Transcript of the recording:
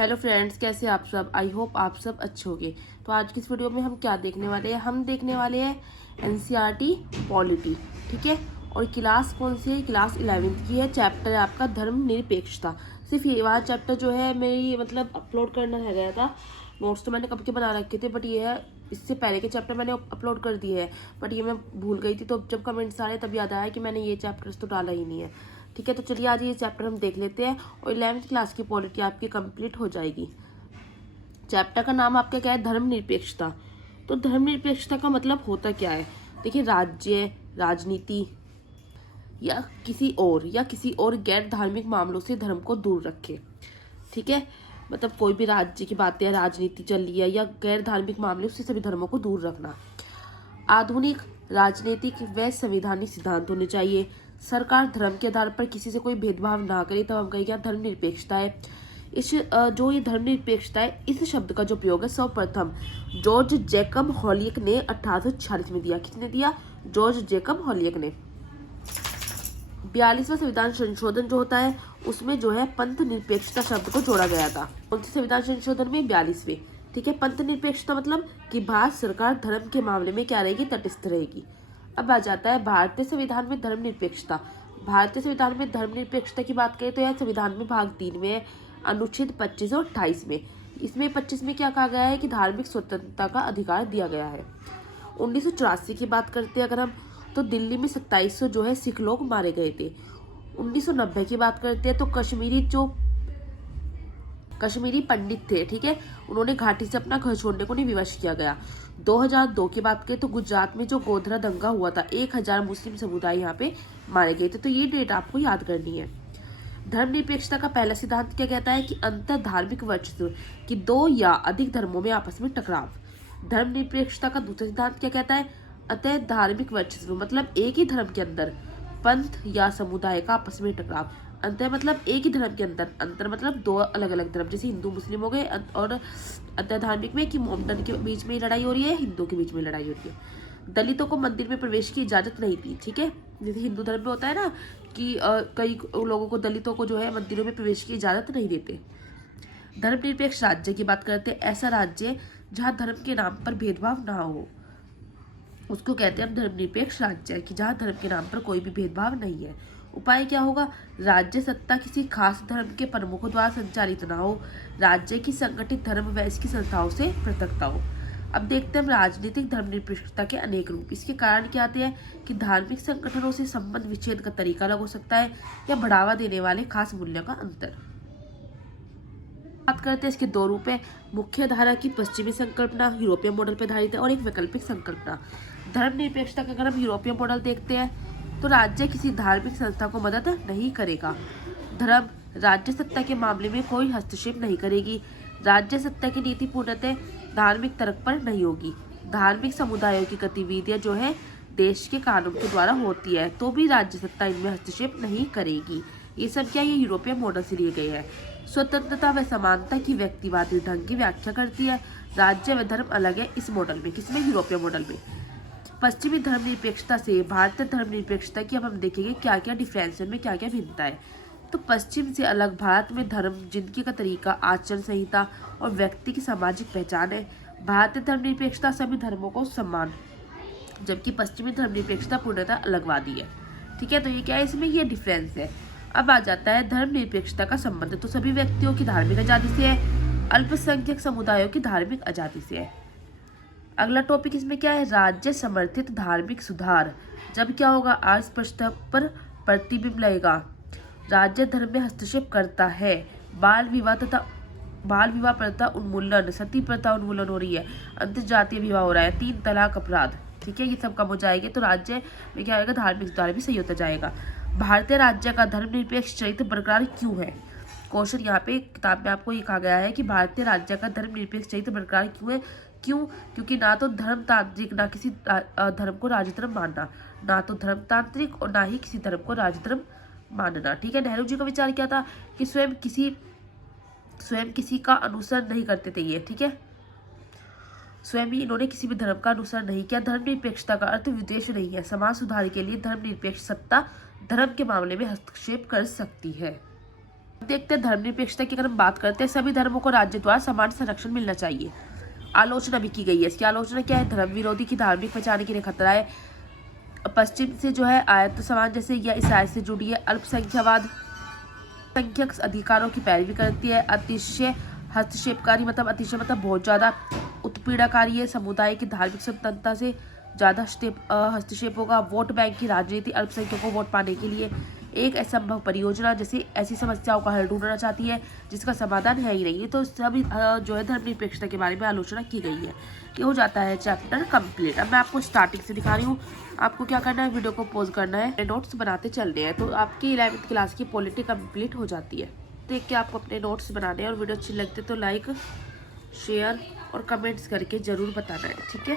Hello friends, कैसे आप सब। आई होप आप सब अच्छे होंगे। तो आज की इस वीडियो में हम क्या देखने वाले हैं, हम देखने वाले हैं एनसीईआरटी पॉलिटी। ठीक है। और क्लास कौन सी है, क्लास 11वीं की है। चैप्टर है आपका धर्मनिरपेक्षता। सिर्फ ये वाला चैप्टर जो है मेरी अपलोड करना रह गया था। नोट्स तो मैंने कब के बना रखे थे, बट ये है इससे पहले के चैप्टर मैंने अपलोड कर दिए हैं, बट ये मैं भूल गई थी। तो जब कमेंट्स आ रहे तब याद आया कि मैंने ये चैप्टर्स तो डाला ही नहीं है। ठीक है, तो चलिए आज ये चैप्टर हम देख लेते हैं और 11वीं क्लास की पॉलिटी आपकी कंप्लीट हो जाएगी। चैप्टर का नाम आपका क्या है, धर्मनिरपेक्षता। तो धर्मनिरपेक्षता का मतलब होता क्या है। देखिए, राज्य, राजनीति या किसी और गैर धार्मिक मामलों से धर्म को दूर रखे। ठीक है, मतलब कोई भी राज्य की बातें या राजनीति चल रही है या गैर धार्मिक मामले, उससे सभी धर्मों को दूर रखना। आधुनिक राजनीतिक व संवैधानिक सिद्धांत होने चाहिए। सरकार धर्म के आधार पर किसी से कोई भेदभाव ना करे, तब हम कहेंगे धर्मनिरपेक्षता है। जो ये धर्मनिरपेक्षता है, इस शब्द का जो उपयोग है सर्वप्रथम जॉर्ज जैकब हॉलियक ने 1846 में दिया। किसने दिया? जॉर्ज जैकब हॉलियक ने। 42वां संविधान संशोधन जो होता है, उसमें जो है पंथ निरपेक्षता शब्द को जोड़ा गया था। कौन से संविधान संशोधन में? 42वें। ठीक है, पंथ निरपेक्षता मतलब कि भारत सरकार धर्म के मामले में क्या रहेगी, तटस्थ रहेगी। अब आ जाता है भारतीय संविधान में धर्मनिरपेक्षता। भारतीय संविधान में धर्मनिरपेक्षता की बात करें तो यह संविधान में भाग 3 में है, अनुच्छेद 25 और 28 में। इसमें 25 में क्या कहा गया है कि धार्मिक स्वतंत्रता का अधिकार दिया गया है। 1984 की बात करते हैं अगर हम, तो दिल्ली में 2700 जो है सिख लोग मारे गए थे। 1990 की बात करते हैं तो कश्मीरी पंडित थे, ठीक है, उन्होंने घाटी से अपना घर छोड़ने को नहीं विवश किया गया। 2002 की बात करें तो गुजरात में जो गोधरा दंगा हुआ था, 1000 मुस्लिम समुदाय यहाँ पे मारे गए थे। तो ये डेट आपको याद करनी है। धर्मनिरपेक्षता का पहला सिद्धांत क्या कहता है कि अंतर धार्मिक वर्चस्व कि दो या अधिक धर्मों में आपस में टकराव। धर्मनिरपेक्षता का दूसरा सिद्धांत क्या कहता है? अतः धार्मिक वर्चस्व मतलब एक ही धर्म के अंदर पंथ या समुदाय का आपस में टकराव। अंतर मतलब एक ही धर्म के अंदर, अंतर मतलब दो अलग अलग धर्म, जैसे हिंदू मुस्लिम हो गए। और अंतर धार्मिक में कि मोमडन के बीच में लड़ाई हो रही है, हिंदू के बीच में लड़ाई हो रही है। दलितों को मंदिर में प्रवेश की इजाजत नहीं थी। ठीक है, जैसे हिंदू धर्म में होता है ना कि कई लोगों को, दलितों को जो है मंदिरों में प्रवेश की इजाजत नहीं देते। धर्मनिरपेक्ष राज्य की बात करते हैं, ऐसा राज्य जहाँ धर्म के नाम पर भेदभाव ना हो, उसको कहते हैं हम धर्मनिरपेक्ष राज्य, कि जहाँ धर्म के नाम पर कोई भी भेदभाव नहीं है। उपाय क्या होगा? राज्य सत्ता किसी खास धर्म के प्रमुखों द्वारा संचालित ना हो, राज्य की संगठित धर्म व इसकी संस्थाओं से पृथकता हो। अब देखते हैं हम राजनीतिक धर्मनिरपेक्षता के अनेक रूप। इसके कारण क्या आते हैं कि धार्मिक संगठनों से संबंध विच्छेद का तरीका अलग हो सकता है या बढ़ावा देने वाले खास मूल्यों का अंतर। बात करते हैं इसके दो रूप है। मुख्य धारा की पश्चिमी संकल्पना यूरोपीय मॉडल पर आधारित है और एक वैकल्पिक संकल्पना। धर्मनिरपेक्षता का अगर हम यूरोपीय मॉडल देखते हैं तो राज्य किसी धार्मिक संस्था को मदद नहीं करेगा। धर्म राज्य सत्ता के मामले में कोई हस्तक्षेप नहीं करेगी। राज्य सत्ता की नीति पूर्णतः धार्मिक तर्क पर नहीं होगी। धार्मिक समुदायों की गतिविधियां जो है देश के कानून के द्वारा होती है, तो भी राज्य सत्ता इनमें हस्तक्षेप नहीं करेगी। ये सब क्या, ये यूरोपीय मॉडल से लिए गए हैं। स्वतंत्रता व समानता की व्यक्तिवादी ढंग की व्याख्या करती है। राज्य व धर्म अलग है इस मॉडल में। किसमें? यूरोपीय मॉडल में। पश्चिमी धर्मनिरपेक्षता से भारतीय धर्मनिरपेक्षता की अब हम देखेंगे क्या क्या डिफरेंस है, में क्या क्या भिन्नता है। तो पश्चिम से अलग भारत में धर्म, जिंदगी का तरीका, आचरण संहिता और व्यक्ति की सामाजिक पहचान है। भारतीय धर्मनिरपेक्षता सभी धर्मों को सम्मान, जबकि पश्चिमी धर्मनिरपेक्षता पूर्णतः अलगवादी है। ठीक है, तो ये क्या है, इसमें ये डिफरेंस है। अब आ जाता है धर्मनिरपेक्षता का संबंध तो सभी व्यक्तियों की धार्मिक आज़ादी से है, अल्पसंख्यक समुदायों की धार्मिक आज़ादी से है। अगला टॉपिक इसमें क्या है? राज्य समर्थित धार्मिक सुधार। जब क्या होगा? अस्पष्टता पर प्रतिबिंब लगेगा। राज्य धर्म में हस्तक्षेप करता है। बाल विवाह प्रथा उन्मूलन, सती प्रथा उन्मूलन हो रही है, अंतरजातीय विवाह हो रहा है, 3 तलाक अपराध। ठीक है, ये सब कम हो जाएंगे तो राज्य में क्या होगा? धार्मिक सुधार भी सही होता जाएगा। भारतीय राज्य का धर्मनिरपेक्ष चरित्र बरकरार क्यों है? क्वेश्चन यहाँ पे किताब में आपको ये कहा गया है कि भारतीय राज्य का धर्मनिरपेक्ष चरित्र बरकरार क्यों है? क्यों? क्योंकि ना तो धर्मतांत्रिक, ना किसी धर्म को राजधर्म मानना, ना तो धर्मतांत्रिक और ना ही किसी धर्म को राजधर्म मानना। ठीक है, नेहरू जी का विचार क्या था कि स्वयं किसी का अनुसरण नहीं करते थे ये। ठीक है, स्वयं ही इन्होंने किसी भी धर्म का अनुसरण नहीं किया। धर्मनिरपेक्षता का अर्थ विद्वेष नहीं है। समाज सुधार के लिए धर्मनिरपेक्ष सत्ता धर्म के मामले में हस्तक्षेप कर सकती है। देखते हैं धर्मनिरपेक्षता की अगर हम बात करते हैं, सभी धर्मों को राज्य द्वारा समान संरक्षण मिलना चाहिए। आलोचना भी की गई है। इसकी आलोचना क्या है? धर्म विरोधी की धार्मिक पहचान के लिए खतरा है, पश्चिम से जो है आयत समाज जैसे या ईसाई से जुड़ी है, अल्पसंख्यवाद, संख्यक अधिकारों की पैरवी करती है, अतिशय हस्तक्षेपकारी अतिशय बहुत ज़्यादा उत्पीड़नकारी है, समुदाय की धार्मिक स्वतंत्रता से ज़्यादा हस्तक्षेप होगा, वोट बैंक की राजनीति, अल्पसंख्यकों को वोट पाने के लिए एक असंभव परियोजना, जैसे ऐसी समस्याओं का हल ढूंढना चाहती है जिसका समाधान है ही नहीं। तो सभी जो है धर्मनिरपेक्षता के बारे में आलोचना की गई है। ये हो जाता है चैप्टर कंप्लीट। अब मैं आपको स्टार्टिंग से दिखा रही हूँ। आपको क्या करना है, वीडियो को पॉज करना है, नोट्स बनाते चलने हैं, तो आपकी 11वीं क्लास की पॉलिटी कंप्लीट हो जाती है। देख के आपको अपने नोट्स बनाने हैं और वीडियो अच्छी लगती है तो लाइक, शेयर और कमेंट्स करके ज़रूर बताना है, ठीक है।